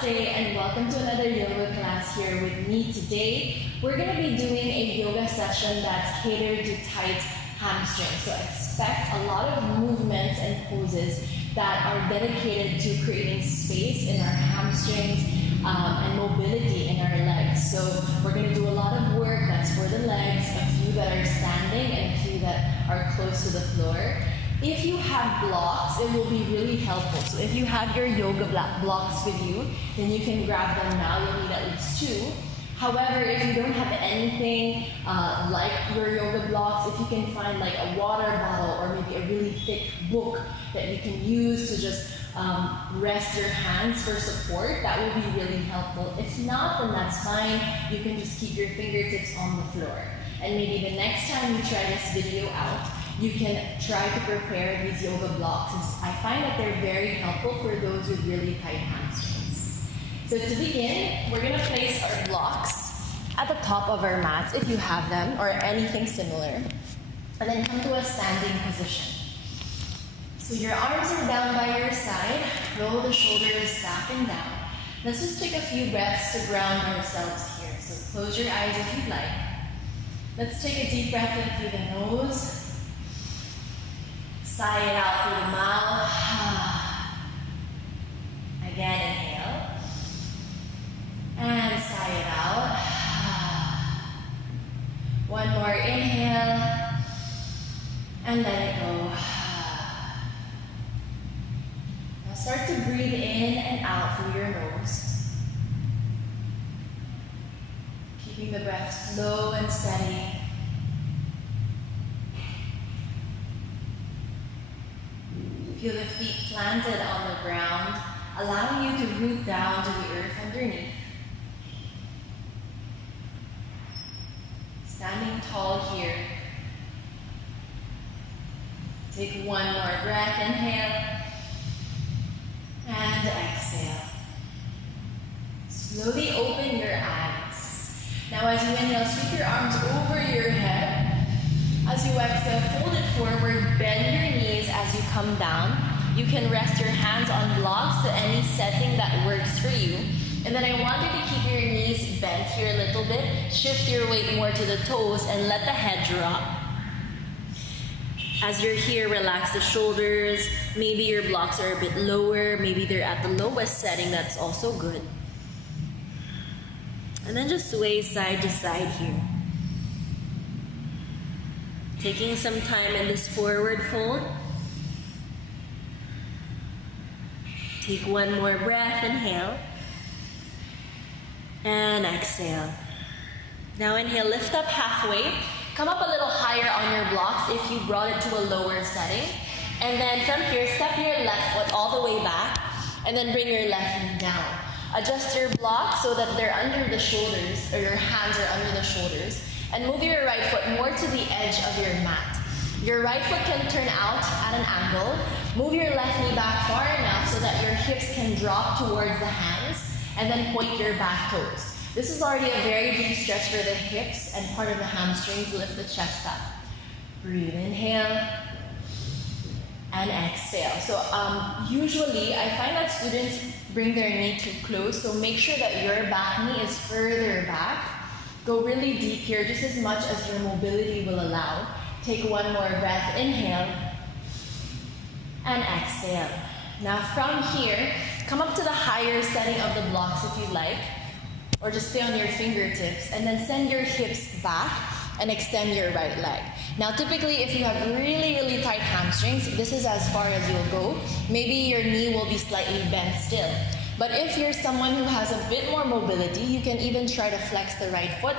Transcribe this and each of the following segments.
Namaste and welcome to another yoga class here with me. Today, we're going to be doing a yoga session that's catered to tight hamstrings. So expect a lot of movements and poses that are dedicated to creating space in our hamstrings and mobility in our legs. So we're going to do a lot of work that's for the legs, a few that are standing and a few that are close to the floor. If you have blocks, it will be really helpful. So if you have your yoga blocks with you, then you can grab them now. You'll need at least 2. However, if you don't have anything like your yoga blocks, if you can find like a water bottle or maybe a really thick book that you can use to just rest your hands for support, that will be really helpful. If not, then that's fine. You can just keep your fingertips on the floor. And maybe the next time you try this video out, you can try to prepare these yoga blocks. I find that they're very helpful for those with really tight hamstrings. So to begin, we're going to place our blocks at the top of our mats if you have them or anything similar. And then come to a standing position. So your arms are down by your side. Roll the shoulders back and down. Let's just take a few breaths to ground ourselves here. So close your eyes if you'd like. Let's take a deep breath in through the nose. Sigh it out through the mouth. Again, inhale. And sigh it out. One more inhale. And let it go. Now start to breathe in and out through your nose. Keeping the breath slow and steady. Feel the feet planted on the ground, allowing you to root down to the earth underneath. Standing tall here. Take one more breath, inhale, and exhale. Slowly open your eyes. Now as you inhale, sweep your arms over your head. As you exhale, fold it forward, bend your knees as you come down. You can rest your hands on blocks to any setting that works for you. And then I want you to keep your knees bent here a little bit. Shift your weight more to the toes and let the head drop. As you're here, relax the shoulders. Maybe your blocks are a bit lower. Maybe they're at the lowest setting. That's also good. And then just sway side to side here. Taking some time in this forward fold. Take one more breath, inhale. And exhale. Now inhale, lift up halfway. Come up a little higher on your blocks if you brought it to a lower setting. And then from here, step your left foot all the way back. And then bring your left knee down. Adjust your blocks so that they're under the shoulders, or your hands are under the shoulders. And move your right foot more to the edge of your mat. Your right foot can turn out at an angle. Move your left knee back far enough so that your hips can drop towards the hands, and then point your back toes. This is already a very deep stretch for the hips and part of the hamstrings. Lift the chest up. Breathe, inhale, and exhale. So usually I find that students bring their knee too close, so make sure that your back knee is further back. Go really deep here, just as much as your mobility will allow. Take one more breath, inhale, and exhale. Now from here, come up to the higher setting of the blocks if you like, or just stay on your fingertips, and then send your hips back and extend your right leg. Now typically if you have really, really tight hamstrings, this is as far as you'll go. Maybe your knee will be slightly bent still. But if you're someone who has a bit more mobility, you can even try to flex the right foot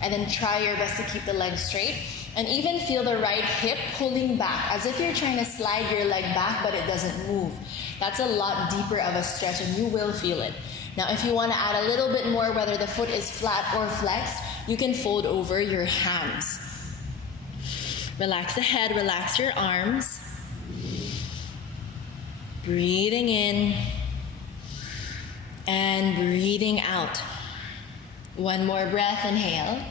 and then try your best to keep the leg straight. And even feel the right hip pulling back, as if you're trying to slide your leg back, but it doesn't move. That's a lot deeper of a stretch and you will feel it. Now, if you want to add a little bit more, whether the foot is flat or flexed, you can fold over your hands. Relax the head, relax your arms. Breathing in and breathing out. One more breath, inhale.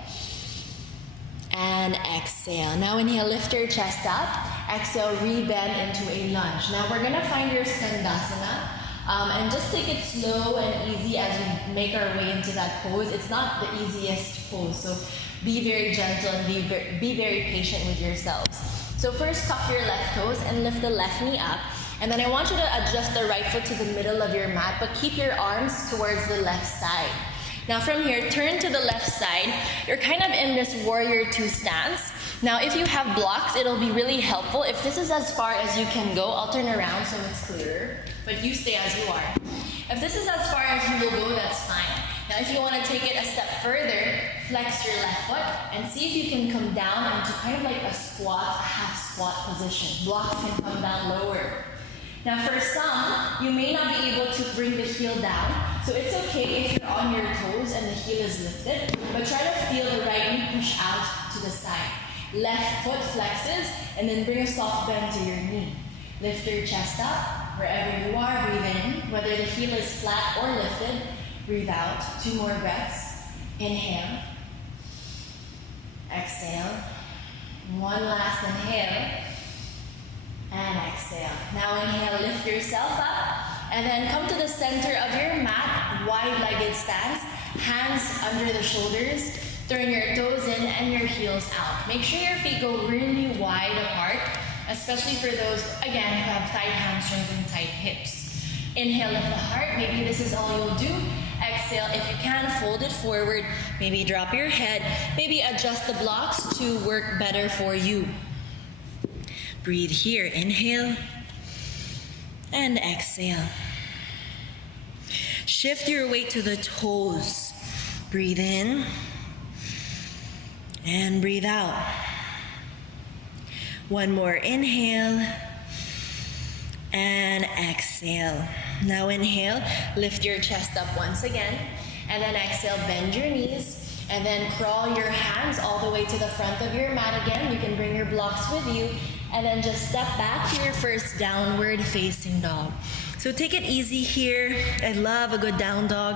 And exhale. Now inhale, lift your chest up. Exhale, rebend into a lunge. Now we're gonna find your Skandasana. And just take it slow and easy as we make our way into that pose. It's not the easiest pose, so be very gentle and be very patient with yourselves. So first, tuck your left toes and lift the left knee up. And then I want you to adjust the right foot to the middle of your mat, but keep your arms towards the left side. Now from here, turn to the left side. You're kind of in this warrior two stance. Now if you have blocks, it'll be really helpful. If this is as far as you can go, I'll turn around so it's clearer, but you stay as you are. If this is as far as you will go, that's fine. Now if you want to take it a step further, flex your left foot and see if you can come down into kind of like a squat, half squat position. Blocks can come down lower. Now for some, you may not be able to bring the heel down, so it's okay if you're on your toes and the heel is lifted, but try to feel the right knee push out to the side. Left foot flexes, and then bring a soft bend to your knee. Lift your chest up, wherever you are, breathe in. Whether the heel is flat or lifted, breathe out. 2 more breaths. Inhale. Exhale. 1 last inhale. And exhale. Now inhale, lift yourself up, and then come to the center of your mat, wide-legged stance, hands under the shoulders, turn your toes in and your heels out. Make sure your feet go really wide apart, especially for those, again, who have tight hamstrings and tight hips. Inhale, lift the heart. Maybe this is all you'll do. Exhale, if you can, fold it forward. Maybe drop your head. Maybe adjust the blocks to work better for you. Breathe here, inhale, and exhale. Shift your weight to the toes. Breathe in, and breathe out. 1 more inhale, and exhale. Now inhale, lift your chest up once again, and then exhale, bend your knees, and then crawl your hands all the way to the front of your mat again. You can bring your blocks with you, and then just step back to your first downward facing dog. So take it easy here. I love a good down dog,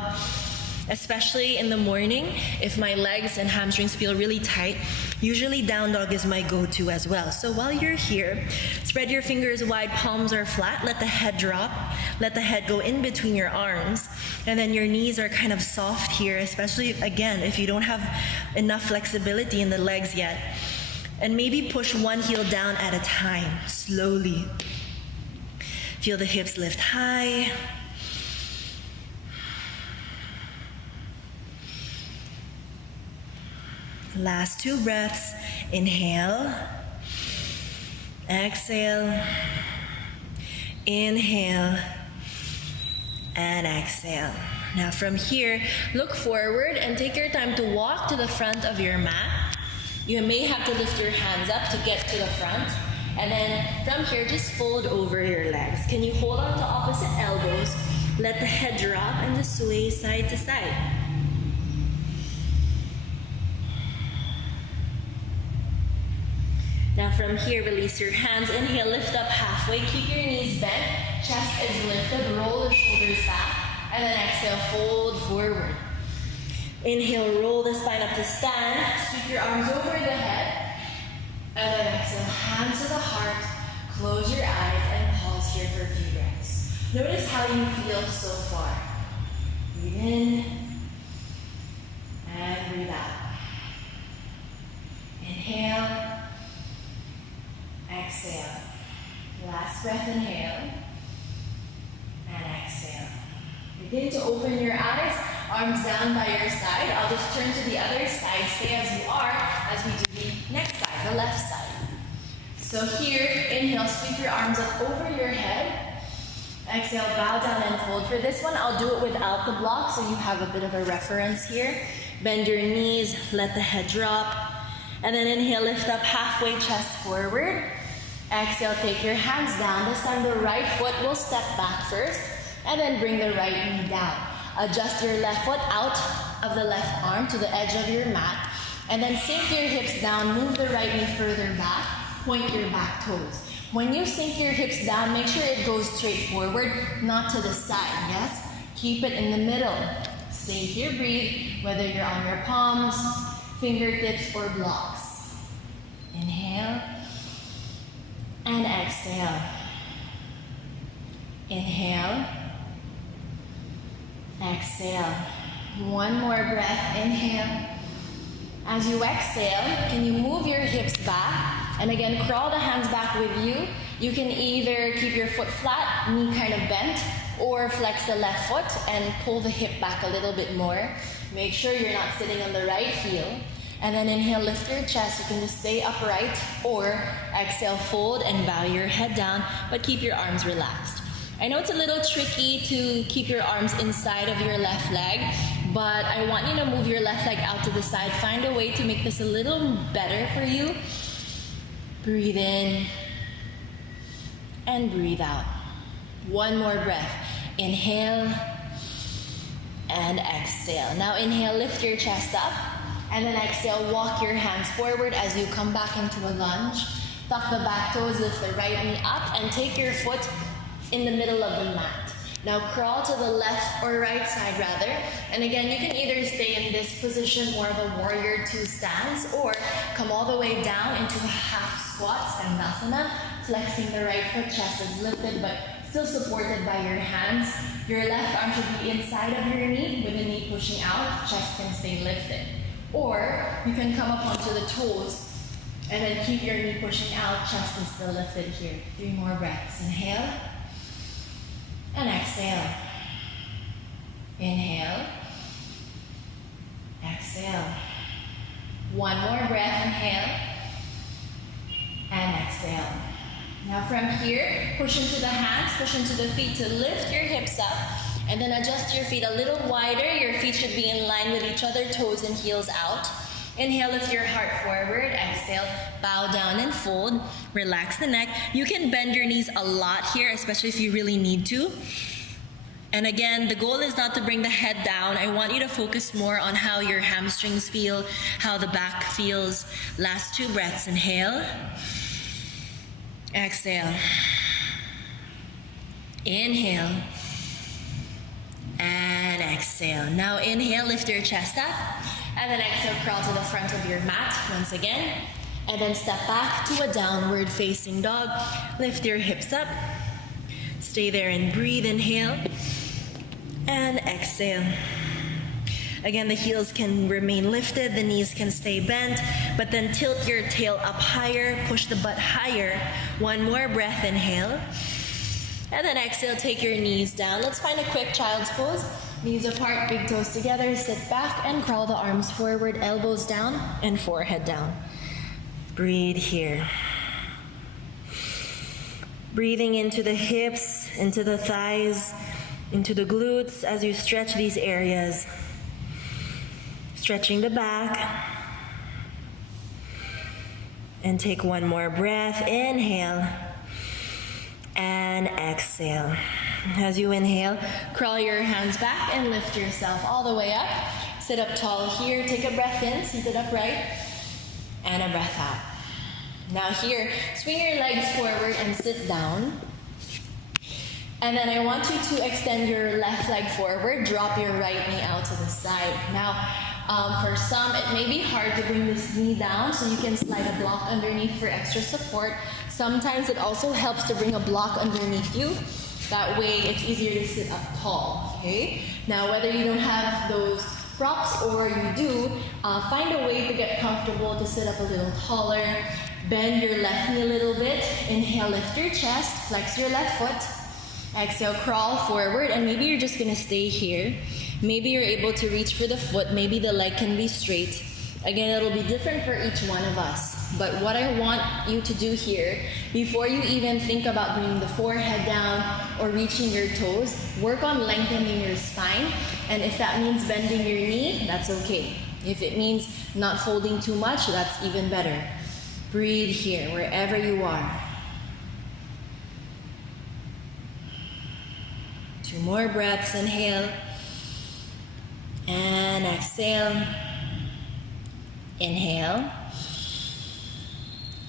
especially in the morning. If my legs and hamstrings feel really tight, usually down dog is my go-to as well. So while you're here, spread your fingers wide, palms are flat, let the head drop, let the head go in between your arms, and then your knees are kind of soft here, especially again, if you don't have enough flexibility in the legs yet. And maybe push one heel down at a time, slowly. Feel the hips lift high. Last 2 breaths. Inhale. Exhale. Inhale. And exhale. Now from here, look forward and take your time to walk to the front of your mat. You may have to lift your hands up to get to the front. And then from here, just fold over your legs. Can you hold on to opposite elbows? Let the head drop and just sway side to side. Now from here, release your hands. Inhale, lift up halfway. Keep your knees bent. Chest is lifted. Roll the shoulders back. And then exhale, fold forward. Inhale, roll the spine up to stand. Sweep your arms over the head. And then exhale, hands to the heart. Close your eyes and pause here for a few breaths. Notice how you feel so far. Breathe in. And breathe out. Inhale. Exhale. Last breath, inhale. And exhale. Begin to open your eyes. Arms down by your side. I'll just turn to the other side. Stay as you are as we do the next side, the left side. So here, inhale, sweep your arms up over your head. Exhale, bow down and fold. For this one, I'll do it without the block, so you have a bit of a reference here. Bend your knees, let the head drop. And then inhale, lift up halfway, chest forward. Exhale, take your hands down. This time the right foot will step back first, and then bring the right knee down. Adjust your left foot out of the left arm to the edge of your mat, and then sink your hips down, move the right knee further back, point your back toes. When you sink your hips down, make sure it goes straight forward, not to the side, yes? Keep it in the middle. Stay here, breathe, whether you're on your palms, fingertips, or blocks. Inhale, and exhale. Inhale, Exhale. One more breath, inhale. As you exhale, can you move your hips back? And again, crawl the hands back with you. You can either keep your foot flat, knee kind of bent, or flex the left foot and pull the hip back a little bit more. Make sure you're not sitting on the right heel. And then inhale, lift your chest. You can just stay upright, or exhale, fold and bow your head down, but keep your arms relaxed. I know it's a little tricky to keep your arms inside of your left leg, but I want you to move your left leg out to the side. Find a way to make this a little better for you. Breathe in and breathe out. One more breath. Inhale and exhale. Now inhale, lift your chest up, and then exhale, walk your hands forward as you come back into a lunge. Tuck the back toes, lift the right knee up, and take your foot in the middle of the mat. Now crawl to the left or right side rather. And again, you can either stay in this position, more of a warrior two stance, or come all the way down into a half squat, Skandasana, flexing the right foot, chest is lifted but still supported by your hands. Your left arm should be inside of your knee with the knee pushing out, chest can stay lifted. Or you can come up onto the toes and then keep your knee pushing out, chest is still lifted here. 3 more breaths. Inhale and exhale. Inhale. Exhale. One more breath. Inhale and exhale. Now from here, push into the hands, push into the feet to lift your hips up, and then adjust your feet a little wider. Your feet should be in line with each other, toes and heels out. Inhale, lift your heart forward. Exhale, bow down and fold. Relax the neck. You can bend your knees a lot here, especially if you really need to. And again, the goal is not to bring the head down. I want you to focus more on how your hamstrings feel, how the back feels. Last 2 breaths. Inhale. Exhale. Inhale. And exhale. Now inhale, lift your chest up. And then exhale, crawl to the front of your mat once again. And then step back to a downward facing dog. Lift your hips up. Stay there and breathe. Inhale. And exhale. Again, the heels can remain lifted, the knees can stay bent, but then tilt your tail up higher, push the butt higher. 1 more breath, inhale. And then exhale, take your knees down. Let's find a quick child's pose. Knees apart, big toes together, sit back and crawl the arms forward, elbows down and forehead down. Breathe here. Breathing into the hips, into the thighs, into the glutes as you stretch these areas. Stretching the back. And take 1 more breath. Inhale. And exhale. As you inhale, crawl your hands back and lift yourself all the way up. Sit up tall here. Take a breath in, seated upright. And a breath out. Now here, swing your legs forward and sit down. And then I want you to extend your left leg forward. Drop your right knee out to the side. Now, for some, it may be hard to bring this knee down, so you can slide a block underneath for extra support. Sometimes it also helps to bring a block underneath you. That way, it's easier to sit up tall, okay? Now, whether you don't have those props or you do, find a way to get comfortable to sit up a little taller. Bend your left knee a little bit. Inhale, lift your chest, flex your left foot. Exhale, crawl forward, and maybe you're just gonna stay here. Maybe you're able to reach for the foot, maybe the leg can be straight. Again, it'll be different for each one of us. But what I want you to do here, before you even think about bringing the forehead down or reaching your toes, work on lengthening your spine. And if that means bending your knee, that's okay. If it means not folding too much, that's even better. Breathe here, wherever you are. 2 more breaths. Inhale and exhale. Inhale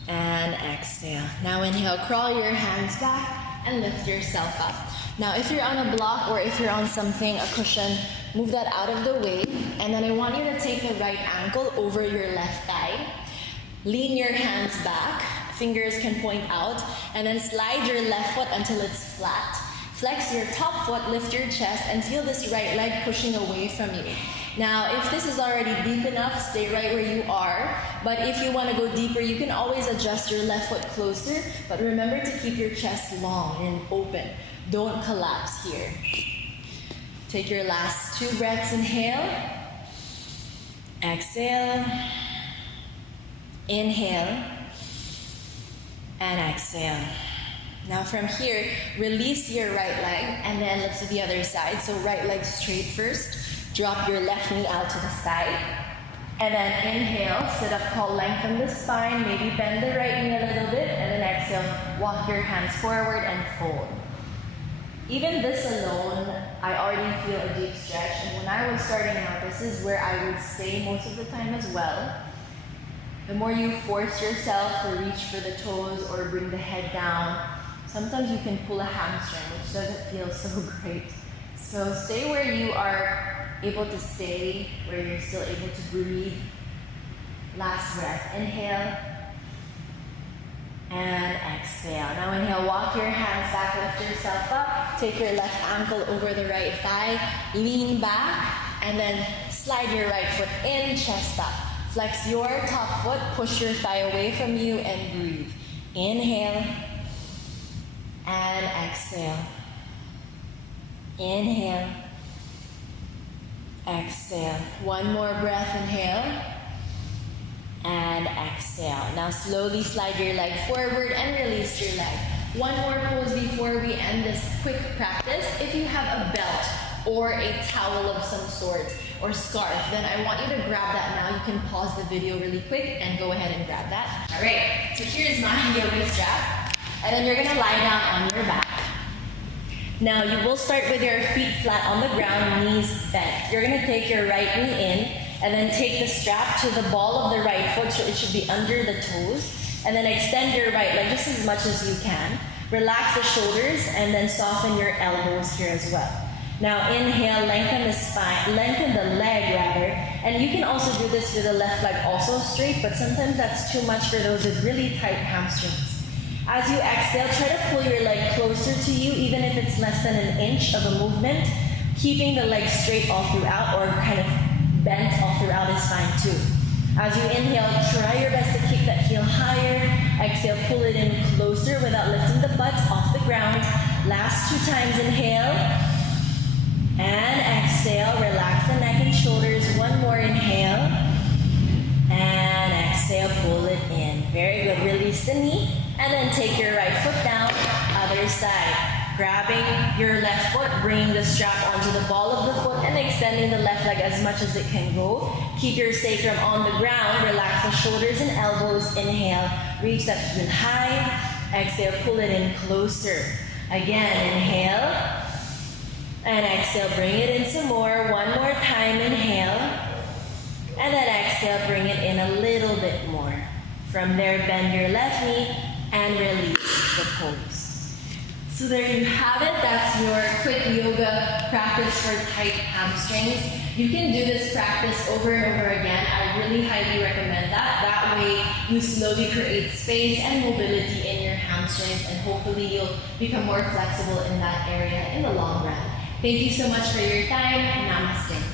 and exhale. Now inhale, crawl your hands back and lift yourself up. Now if you're on a block or if you're on something, a cushion, move that out of the way. And then I want you to take the right ankle over your left thigh. Lean your hands back, fingers can point out, and then slide your left foot until it's flat. Flex your top foot, lift your chest, and feel this right leg pushing away from you. Now, if this is already deep enough, stay right where you are. But if you want to go deeper, you can always adjust your left foot closer. But remember to keep your chest long and open. Don't collapse here. Take your last 2 breaths. Inhale. Exhale. Inhale. And exhale. Now from here, release your right leg, and then let's do the other side. So right leg straight first. Drop your left knee out to the side. And then inhale, sit up tall, lengthen the spine, maybe bend the right knee a little bit, and then exhale, walk your hands forward and fold. Even this alone, I already feel a deep stretch, and when I was starting out, this is where I would stay most of the time as well. The more you force yourself to reach for the toes or bring the head down, sometimes you can pull a hamstring, which doesn't feel so great. So stay where you are able to stay, where you're still able to breathe. Last breath. Inhale. And exhale. Now inhale, walk your hands back, lift yourself up. Take your left ankle over the right thigh. Lean back, and then slide your right foot in, chest up. Flex your top foot, push your thigh away from you, and breathe. Inhale. And exhale. Inhale. Exhale. One more breath. Inhale. And exhale. Now slowly slide your leg forward and release your leg. One more pose before we end this quick practice. If you have a belt or a towel of some sort or scarf, then I want you to grab that now. You can pause the video really quick and go ahead and grab that. All right, so here's my yoga strap. And then you're gonna lie down on your back. Now you will start with your feet flat on the ground, knees bent. You're gonna take your right knee in and then take the strap to the ball of the right foot, so it should be under the toes. And then extend your right leg just as much as you can. Relax the shoulders and then soften your elbows here as well. Now inhale, lengthen the spine, lengthen the leg rather. And you can also do this with the left leg also straight, but sometimes that's too much for those with really tight hamstrings. As you exhale, try to pull your leg closer to you, even if it's less than an inch of a movement. Keeping the leg straight all throughout, or kind of bent all throughout is fine too. As you inhale, try your best to keep that heel higher. Exhale, pull it in closer without lifting the butt off the ground. Last 2 times, inhale. And exhale, relax the neck and shoulders. One more inhale. And exhale, pull it in. Very good. Release the knee. And then take your right foot down, other side. Grabbing your left foot, bringing the strap onto the ball of the foot and extending the left leg as much as it can go. Keep your sacrum on the ground. Relax the shoulders and elbows. Inhale, reach that heel high. Exhale, pull it in closer. Again, inhale. And exhale, bring it in some more. One more time, inhale. And then exhale, bring it in a little bit more. From there, bend your left knee and release the pose. So there you have it. That's your quick yoga practice for tight hamstrings. You can do this practice over and over again. I really highly recommend that. That way you slowly create space and mobility in your hamstrings, and hopefully you'll become more flexible in that area in the long run. Thank you so much for your time. Namaste.